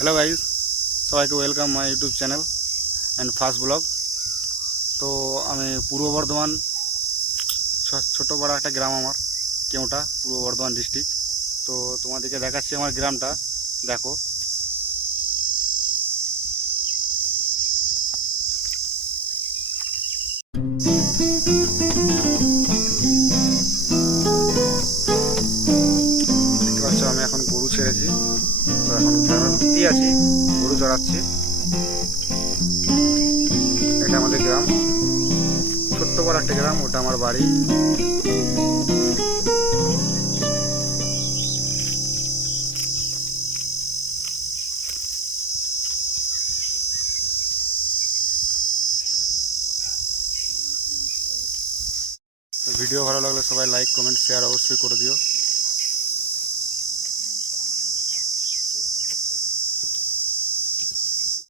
Hello guys, সবাইকে welcome my YouTube channel and first blog. তো আমি পূর্ব বর্ধমান, ছোটো বড় একটা গ্রাম আমার, কেওটা, পূর্ব বর্ধমান ডিস্ট্রিক্ট। তো তোমাদেরকে দেখাচ্ছি আমার গ্রামটা, দেখো। দেখতে পাচ্ছ আমি এখন গরু ছেড়েছি, তো এখন গ্রামের মধ্যেই আছি, গরু চড়াচ্ছি। এটা আমাদের গ্রাম, ছোট্ট বড় একটা গ্রাম, ওটা আমার বাড়ি। ভিডিও ভালো লাগলে সবাই লাইক, কমেন্ট, শেয়ার অবশ্যই করে দিও।